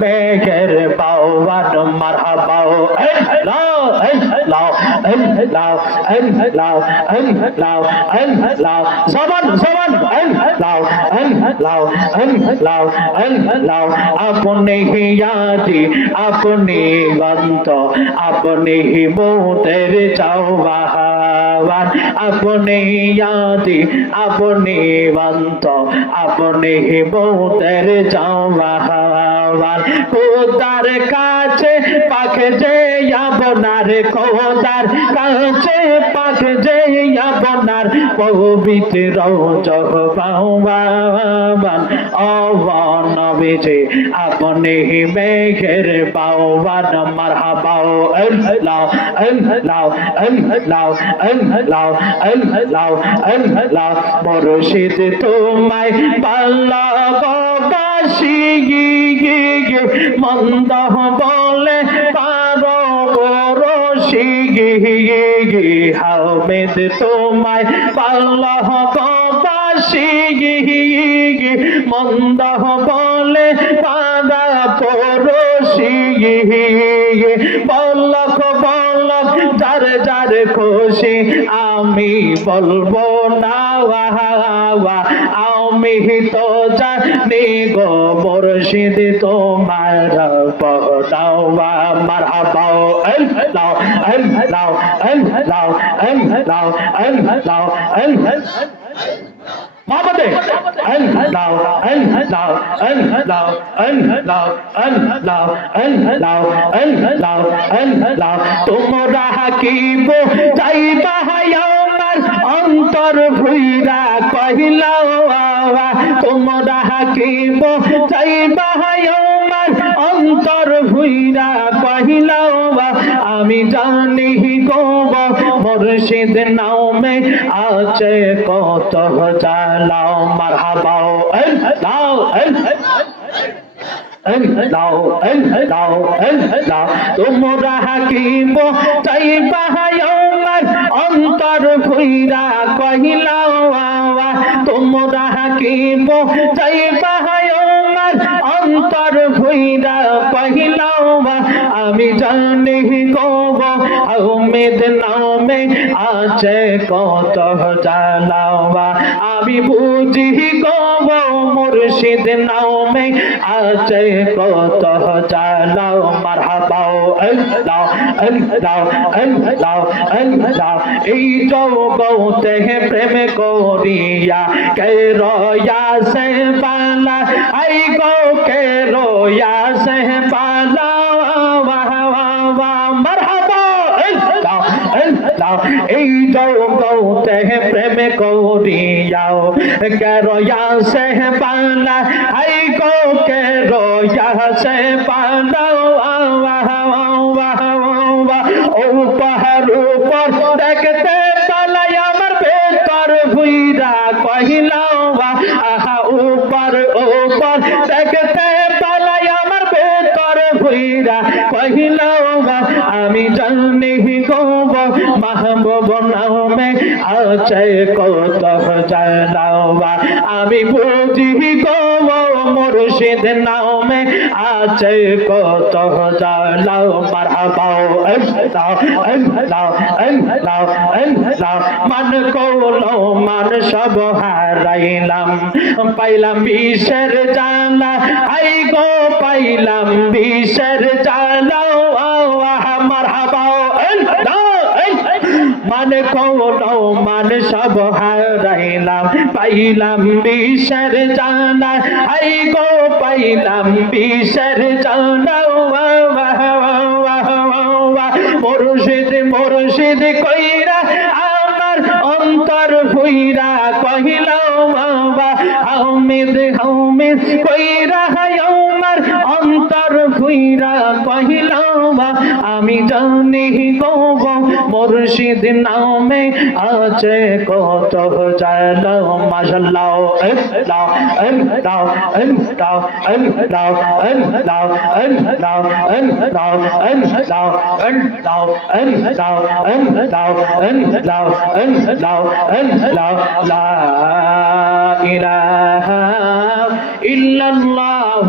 মেঘের বাওয়ান মারহাবাও লাও লাও লাও লাও লাও লাও সমান সমান লাও লাও লাও আপনি হিয়াদি আপনি গন্ত আপনি হি মোদের চাওয়াহান আপনি ইয়াদি আপনি বন্ত আপনি হি মোদের চাওয়াহান খোদার কাছে পাখে যে আপনার খোদার কাছে পাখে যে আপনার, পবিত্র আপনি মেঘের বাওয়ান মারহাবাও লাও লাও লাও লাও লাও লাও তোমায় পাল্লা বাসি মন্দ বলে তার পরশি গিয়ে হামেদ তোমায় পাল্লাহ কপাশি গিয়ে মন্দ বলে তারা পরশি গিয়ে পল্লক পল্লক যার যার খুশি আমি বলব না আমি তো জানি গো মুর্শিদ তোমার পহদাও আমার হাবাও লাও লাও লাও লাও লাও লাও আন লাও আন লাও আন লাও আন লাও আন লাও আন লাও আন লাও তোমরা হাকিব চাইবা আমার অন্তর ভুইরা কহিলাও তোমরা হাকিব চাইবা অন্তর ভুইরা কহিলাও আমি জানি গোব মুর্শিদ নামে আছে কত জালাও মারহাবাও লাও লাও লাও তোমরা হাকিম চাইবা আমার? অন্তর ভুইরা কহিলাও হুম দাহাকিব চাইবা অন্তর ভুইরা কহিলাও আমি জানি গব আহমেদ নামে আছে কত জালাওয়া আমি বুঝি গব মুর্শিদ নামে আছে কত জালাও মারহাবাও আল্লাহ আল্লাহ আল্লাহ আল্লাহ। এই জগতে প্রেম করিয়া কে রয়া সে এই জগতে প্রেম করিয়াও কে রয়া সে পালা আই গো, কে রয়া সে বাহ ও পাহাড় উপর দেখতে পালাই আমার ভেতর ভুইরা কহিলাও আহা, উপর উপর দেখতে পালাই আমার ভেতর ভুইরা কহিলাও আমি জানি গোব মাহবুব নামে আছে কত জানাও আমি বুঝি গোব মুর্শিদ নামে আছে কত জানাও মারহাবাও আল্লাহ আল্লাহ আল্লাহ আল্লাহ। মান কোলো, মান সব হারাইলাম। পাইলাম বিষের জানা আই গো পাইলাম বিষের জানা আমার হাবাও মান কোলো মান সব হারাইলাম পাইলাম বিষের জানা আই গো পাইলাম বিষের জানা। মুর্শিদ মুর্শিদ কইরা আমার অন্তর ভুইরা কহিলাও বাবা হামিদ হামিদ কইরা আমার ভুইরা কহিলাও আমি জানি গোব মুর্শিদ নামে আছে কত জালাও মাশাল্লাহ আল্লাহ আল্লাহ আল্লাহ আল্লাহ আল্লাহ আল্লাহ আল্লাহ আল্লাহ আল্লাহ আল্লাহ আল্লাহ আল্লাহ আল্লাহ আল্লাহ লা ইলাহা ইল্লাল্লাহ